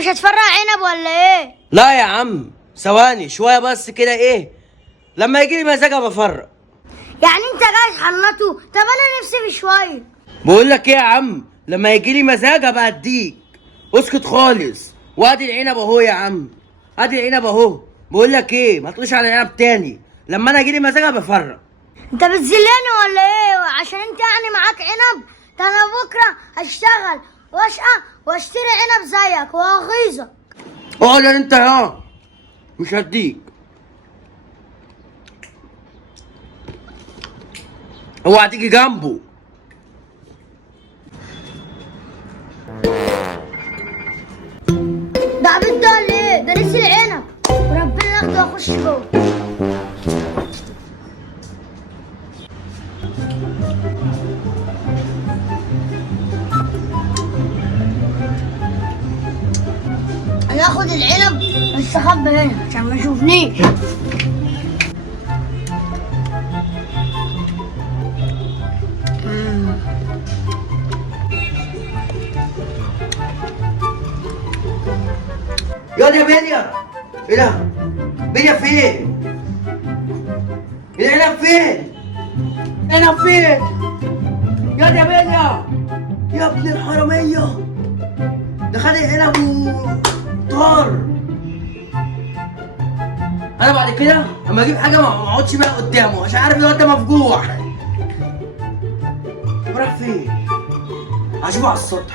مش هتفرق عنب ولا ايه؟ لا يا عم ثواني شويه بس كده، ايه لما يجي لي مزاج ابقى افرق. يعني انت جاي تحنطه؟ طب انا نفسي في شويه. بقول لك ايه يا عم، لما يجي لي مزاج ابقى اديك. اسكت خالص. وادي العنب اهو يا عم، ادي العنب اهو. بقول لك ايه، ما تقولش على العنب تاني، لما انا يجي لي مزاج ابقى افرق. انت بتذلني ولا ايه؟ عشان انت يعني معاك عنب؟ ده انا بكره هشتغل واشقى واشتري عنب زيك وهغيظك. اقعد انت يا، مش هديك. اوعى تيجي جنبه. ده عبيط ده ولا ايه؟ ده نسي العنب وربنا ياخده واخش جوه. انا هاخد العنب واستخبى هنا عشان ما يشوفنيش. يا بيليا، ايه ده؟ بيليا فين؟ العنب فين؟ العنب فين؟ يا بيليا، يا ابن الحرامية، ده خد العنب وطار. انا بعد كده اما اجيب حاجة ما اقعدش بقى قدامه عشان عارف الواد ده مفجوع. طب راح فين؟ هشوفه على السطح.